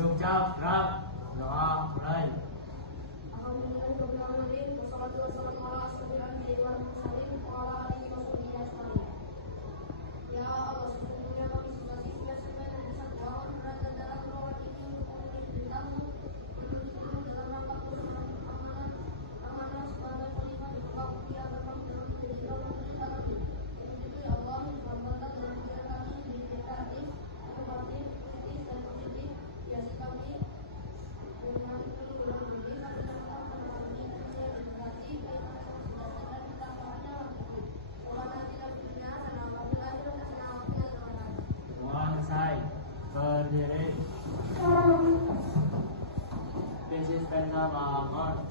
Duduk jam, gerak, doa, mulai. Alhamdulillahirrahmanirrahim. Wassalatu wassalamu ala asyrofil anbiya'i wal mursalin wa ala alihi wa sahbihi ajma'in. Ya Allah, sesungguhnya kami sudah siap-siap dan bersabar berada dalam lowongan ini untuk memenuhi perintahmu, menuntutmu dalam rangka kebenaran amanah sebagai khalifah di muka bumi agar kami dalam menjadi orang yang alamin. Untuk itu ya Allah, hamba-Hamba dalam pikiran kami diberi kreatif, inovatif, kritis dan positif. Biasa kami dengan penuh dengan budi kami dapat mengalami kerja edukasi baik pada dan kita kepada waktu. Mohon tidak dunia dan apabila akhir dan apabila zaman. Semua selesai. Berdiri. This is Penta Mahamad.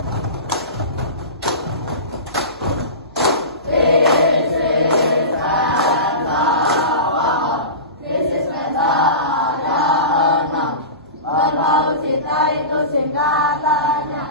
Berbau cinta itu singkatannya.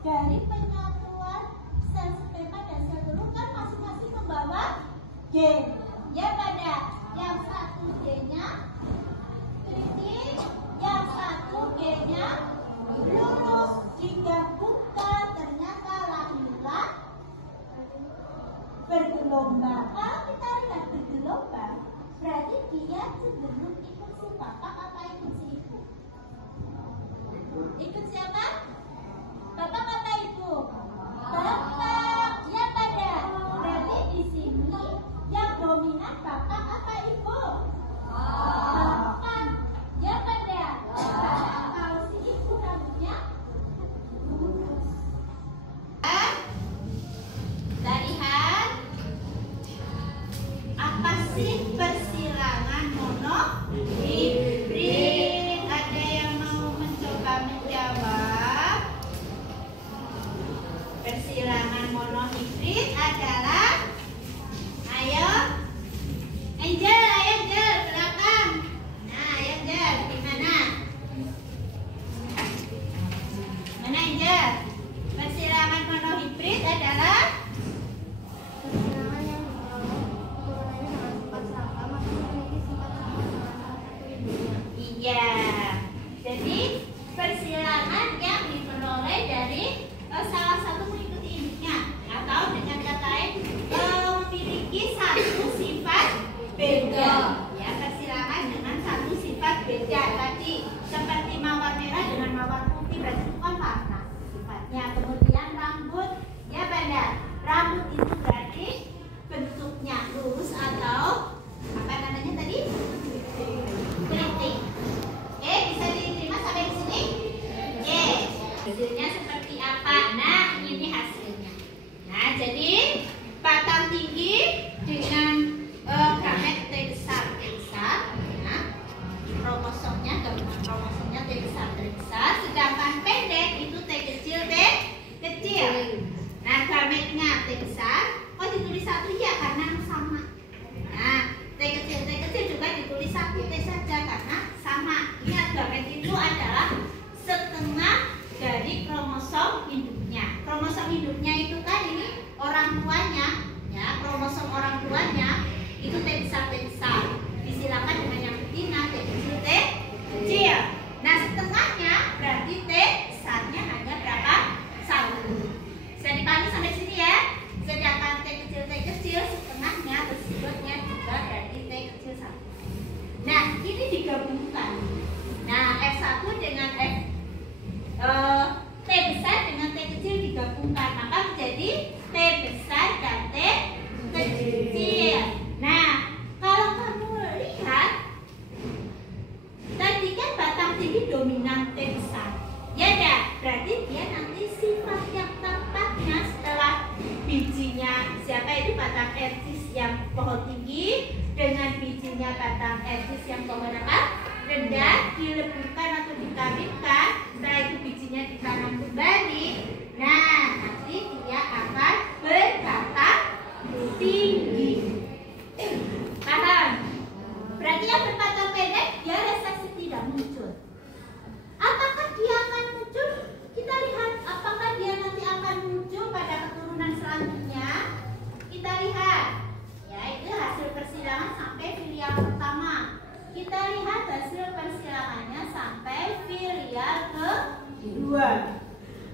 Dari penyatuan sel sperma dan sel telur kan masing-masing membawa gen. Ya pada yang satu gennya kritis, yang satu gennya lurus. Digabungkan ternyata lahirlah bergelombang. Kalau kita lihat bergelombang, berarti dia cenderung ikut si bapak apa ikut si ibu? Ikut siapa? Bapak apa ibu? Bapak. Ya pada. Berarti di sini yang dominan bapak apa ibu? Bapak. Ya pada. Kalau si ibu rambutnya lurus. Kita lihat apa sih persilangan monohibrid? Ada yang mau mencoba menjawab? Persilangan dari kromosom induknya. Kromosom induknya itu kan ini orang tuanya, ya, kromosom orang tuanya itu T besar T besar. Disilakan dengan yang betina T kecil T kecil. Nah, setengahnya berarti T besarnya hanya berapa? 1. Bisa dipahami sampai sini ya. Sedangkan T kecil setengahnya tersebutnya juga berarti T kecil 1. Nah, ini digabungkan. Nah, F1 dengan T besar dengan T kecil digabungkan, maka menjadi T besar dan T kecil. Nah, kalau kamu lihat tadi kan batang tinggi dominan T besar, ya dah, berarti dia nanti sifat yang tepatnya setelah bijinya siapa itu batang ertis yang pohon tinggi dengan bijinya batang ertis yang pohon apa? Rendah, dileburkan atau dikawinkan, setelah itu bijinya ditanam kembali. Nah, nanti dia akan berbatang tinggi. Paham? Berarti yang berbatang pendek dia resepsi tidak muncul. Apakah dia akan muncul? Kita lihat apakah dia nanti akan muncul pada keturunan selanjutnya. Kita lihat, ya, itu hasil persilangan sampai filial pertama. Kita lihat hasil persilangannya sampai filial kedua.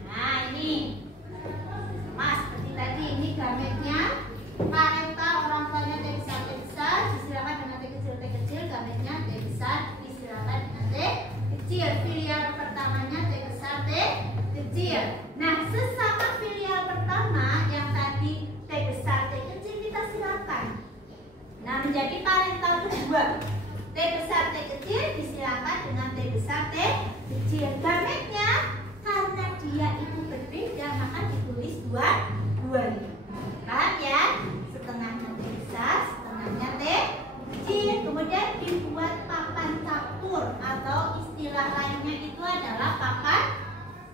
Nah, ini sama seperti tadi, ini gametnya parental orang tuanya T besar T besar, disilakan dengan T kecil, gametnya T besar, disilakan dengan T kecil. Filial pertamanya T besar T kecil. Nah, sesama filial pertama yang tadi T besar T kecil kita silakan. Nah, menjadi parental kedua. T besar T kecil disilakan dengan T besar T kecil. Gametnya karena dia itu berbeda maka ditulis dua-duanya. Paham ya? Setengahnya T besar, setengahnya T kecil. Kemudian dibuat papan catur atau istilah lainnya itu adalah papan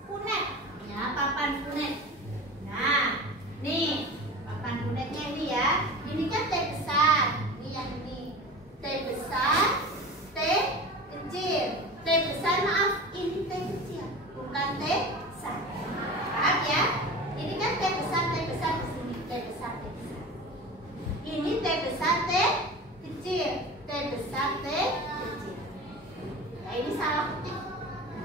punet. Ya, papan punet. Nah, nih papan punetnya ini ya. Ini kan T besar. Ini yang ini. T besar, T kecil. T besar, maaf, ini T kecil, bukan T besar. Paham ya? Ini kan T besar di sini, T besar. Ini T besar, T kecil, T besar, T kecil. Nah, ini salah ketik.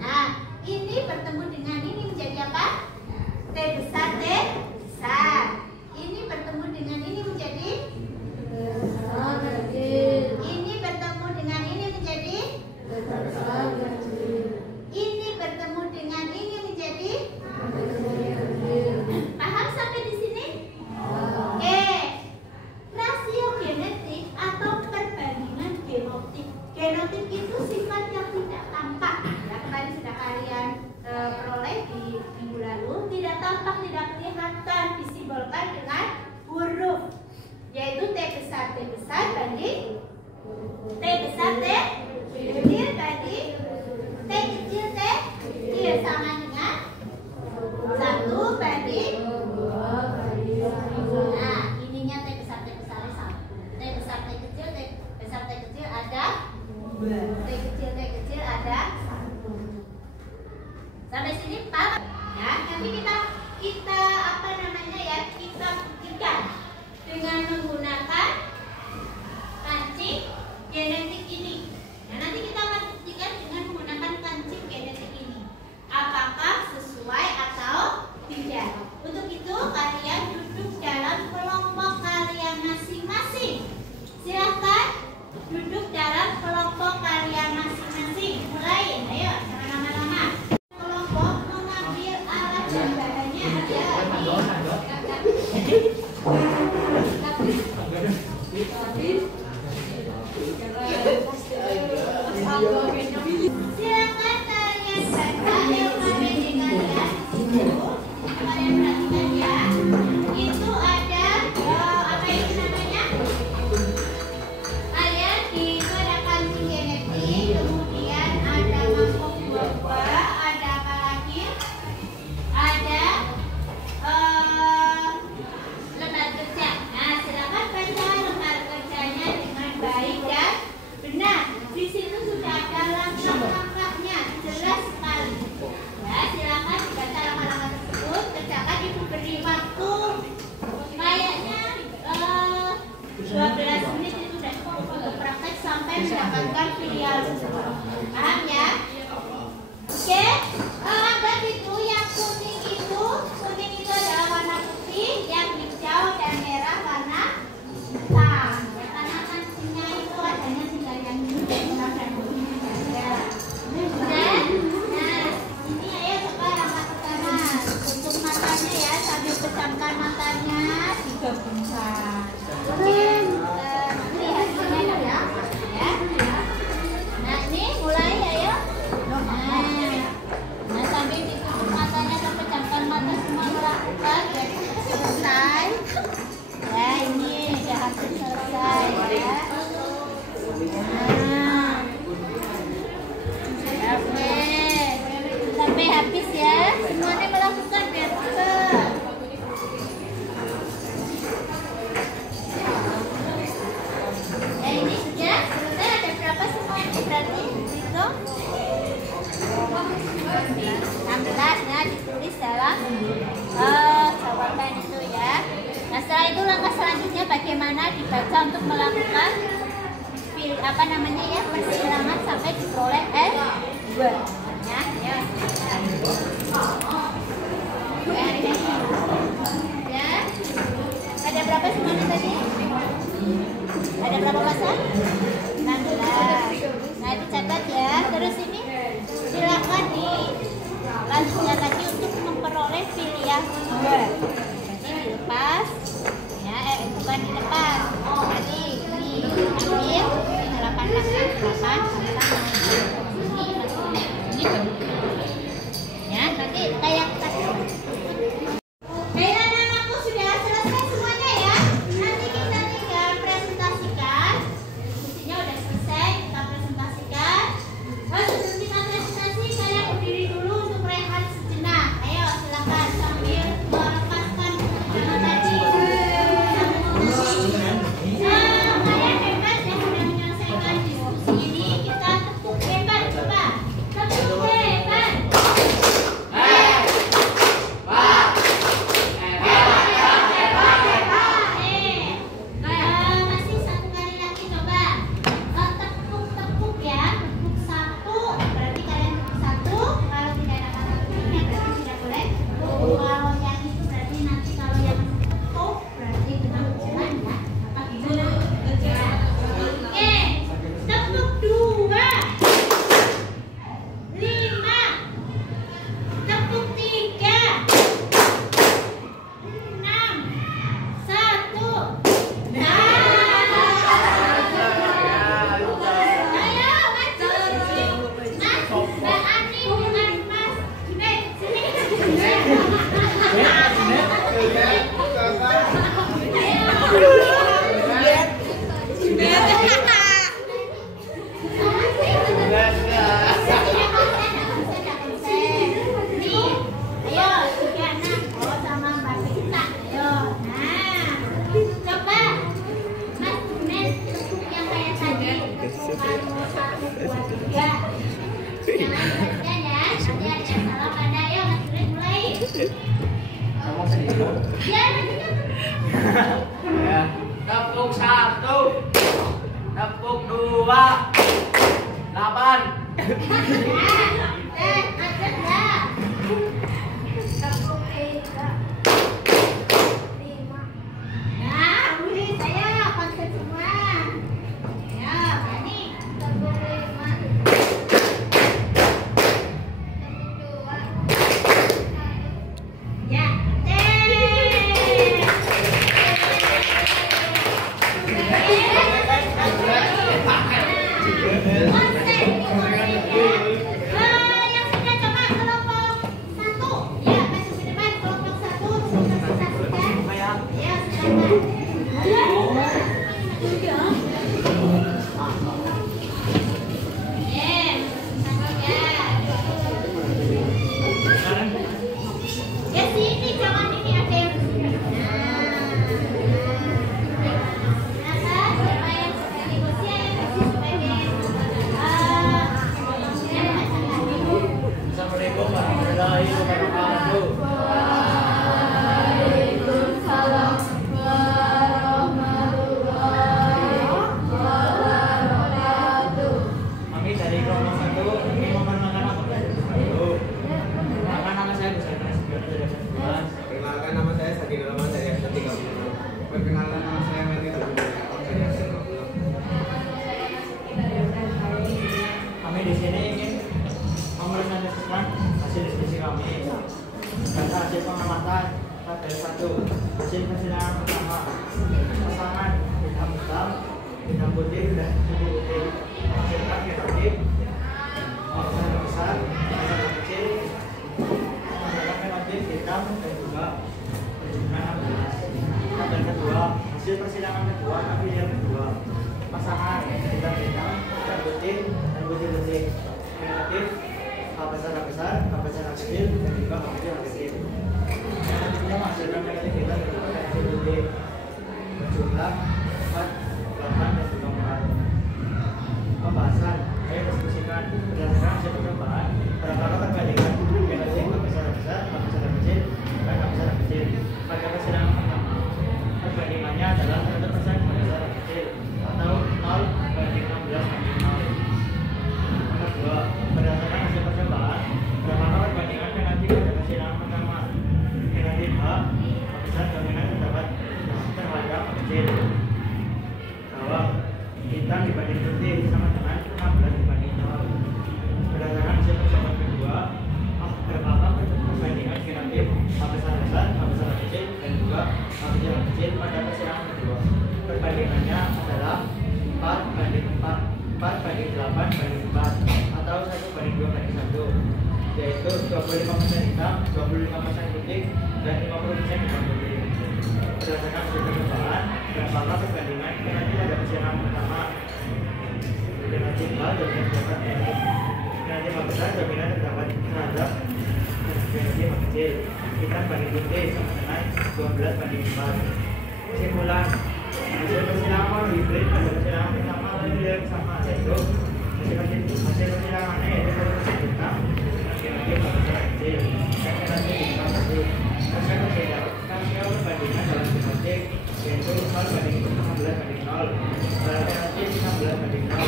Nah, ini bertemu dengan ini menjadi apa? T besar, T besar. Ini bertemu dengan ini menjadi ini bertemu dengan ini menjadi ini bertemu dengan ini menjadi paham sampai di sini? Rasio genetik atau perbandingan genotip. Genotip itu sifat yang tidak tampak. Ya, kemarin sudah kalian peroleh di minggu lalu. Tidak tampak, tidak kelihatan, disimbolkan dengan huruf, yaitu T besar banding T besar T kecil banding T kecil T kecil, sama dengan 1 banding 2. Nah, ininya T besar sama. T besar T kecil ada 2. T kecil ada 1. Sampai sini paham? Ya, nanti kita apa namanya ya? Kita buktikan dengan menggunakan kancing genetik ini. Nah, nanti kita akan buktikan dengan menggunakan kancing genetik ini. Apakah sesuai atau tidak? Untuk itu kalian duduk dalam kelompok kalian masing-masing. Silahkan duduk dalam kelompok kalian masing-masing. Mulai, ayo, jangan lama-lama. Kelompok mengambil alat dan bahannya ada silakan kalian baca yang ada dengan ya di situ. Kalian perhatikan ya. Itu ada apa itu namanya? Kalian di ada kancing genetik, kemudian mendapatkan filial tersebut. Paham ya? Oke, dan itu yang kuning itu adalah warna putih, yang hijau dan merah warna hitam. Ya, karena kancingnya itu adanya tinggal yang ini merah dan putihnya saja. Dan, nah ini ayo coba angkat ke kanan. Tutup matanya ya, sambil pejamkan matanya, digabungkan. Oke, nanti hasilnya ya. Ya. Nah ini mulai ayo. Nah sambil ditutup matanya dan pejamkan mata semua melakukan selesai. Ya ini udah hampir selesai ya. Nah, sampai habis ya. Semuanya melakukan biar cepat. Ya ini sudah selesai. Ada berapa semuanya berarti? Hitung 16 ya, ditulis dalam jawaban itu ya. Nah setelah itu langkah selanjutnya bagaimana dibaca untuk melakukan persilangan sampai diperoleh S2 ya. Ya. Ada berapa semuanya tadi? Ada berapa pasal? 16. Nah dicatat ya. Terus ini silakan dilanjutkan lagi untuk memperoleh filial 2. Jadi dilepas ya, bukan dilepas. Tadi diambil 8 ini ya, nanti kayak tadi. Baiklah anakku, sudah selesai semuanya ya. Nanti kita tinggal presentasikan. Diskusinya udah selesai, kita presentasikan. Sebelum kita presentasi, kalian berdiri dulu untuk rehat sejenak. Ayo silakan sambil melepaskan jangan tadi. Kalian hebat yang sudah menyelesaikan diskusi ini. Kita tepuk hebat coba. Tepuk hebat. Masih satu kali lagi coba. Tepuk-tepuk ya. Tepuk satu. Berarti kalian tepuk satu. Kalau tidak ada kata tepuknya berarti tidak boleh. Kalau yang itu berarti nanti kalau yang tepuk berarti kita jalan ya. Apa gimana? Oke. Tepuk 2. 5. Tepuk 3. 6. 1. Ayo maju. Mas, Mbak Ani dengan Mas Junaid sini. Ya. Tepuk 1. Tepuk 2. 8. di sini ingin merekomendasikan hasil diskusi kami. Data hasil pengamatan tabel 1. Hasil persidangan pertama, pasangan hitam hitam, hitam putih dan putih putih. Hasilkan negatif, masalah besar, masalah kecil, masalah negatif hitam dan juga persidangan 16. Tabel kedua, hasil persidangan kedua, pilihan kedua, pasangan hitam hitam, hitam putih dan putih putih. Negatif, hal besar, hal kecil, dan juga hal kecil. Negatifnya menghasilkan negativitas dan juga hasil putih berjumlah 4, 8, dan juga 4. Pembahasan, ayo diskusikan berdasarkan hasil percobaan. Perkara perbandingan negatif hal besar, hal kecil, dan hal kecil. Pada persidangan pertama, perbandingannya adalah 100% hal besar kecil atau 0 banding 16 banding 0. Nomor 2, berdasarkan hasil percobaan, berapa perbandingan negatif pada persidangan pertama? Negatif H, besar dominan terdapat terhadap kecil. Bahwa hitam dibanding putih sama dengan 16 dibanding 0. Berdasarkan hasil percobaan kedua, berapa perbandingan negatif H besar, H besar kecil, dan juga H kecil pada persidangan kedua? Perbandingannya adalah 4 banding 4, 4 banding 8 banding 4, atau 1 banding 2 banding 1, yaitu 25% hitam, 25% putih, dan 50% hitam putih. Berdasarkan hasil percobaan, berapakah perbandingan negatif pada persidangan pertama? Negatif H dominan terdapat negatif H besar dominan terdapat terhadap negatif H kecil. Hitam banding putih sama dengan 12 banding 4. Kesimpulan, hasil persidangan monohibrid pada persidangan pertama yang sama, yaitu hasil persidangannya yaitu produksi hitam negatif H besar kecil dan negatif hitam putih. Rasio perbandingan dalam grafik yaitu 0 banding 16 banding 0, relatif 16 banding 0.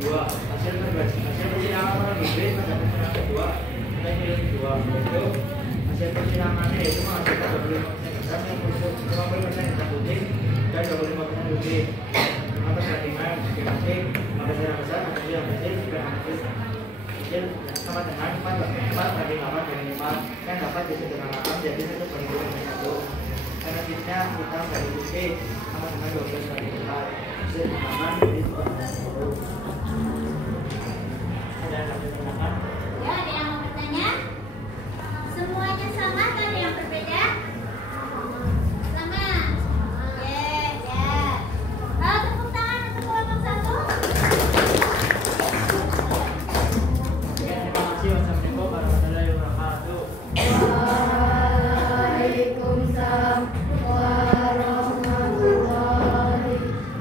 2. Hasil persidangan monohibrid pada persidangan kedua kita pilih kedua, yaitu hasil persidangannya yaitu menghasilkan 25% hitam, 50% hitam putih, dan 25% putih. Maka perbandingan grafik maka besar kecil kecil sama dengan 4 banding 8 banding 4 yang dapat disederhanakan jadi 1 banding 2 banding 1. Negatifnya hitam banding putih sama dengan 12 banding 4. Disederhanakan jadi 1 banding 1. Ada yang disederhanakan? Ya, ada yang mau bertanya? Semuanya sama atau ada yang berbeda? Sama. Oke, ya. Tepuk tangan untuk kelompok 1. Ya, terima kasih. Wassalamualaikum warahmatullahi wabarakatuh. Waalaikumsalam warahmatullahi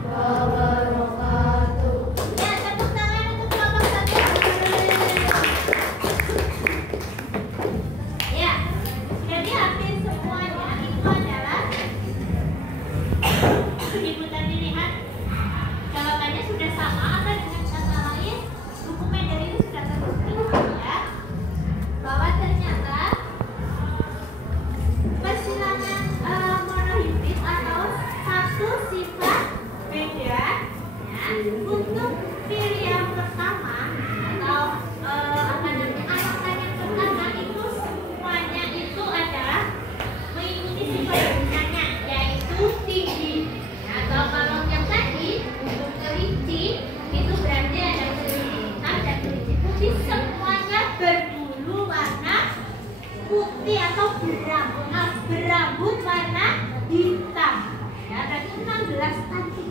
wabarakatuh. Ya, tepuk tangan untuk kelompok 1. Ya, jadi hampir semuanya itu adalah Ibu tadi lihat jawabannya sudah sama atau dengan kata lain dokumen dari ini sudah terbukti ya bahwa ternyata persilangan monohibrid atau satu sifat beda ya, untuk pilihan pertama atau alasan yang pertama itu semuanya itu adalah mengikuti sifat dominannya yaitu tinggi. Atau kalau yang tadi untuk kelinci itu berarti ada kelinci hitam dan kelinci putih semuanya berbulu warna putih atau berambut warna hitam. Ya, berarti 16 cantik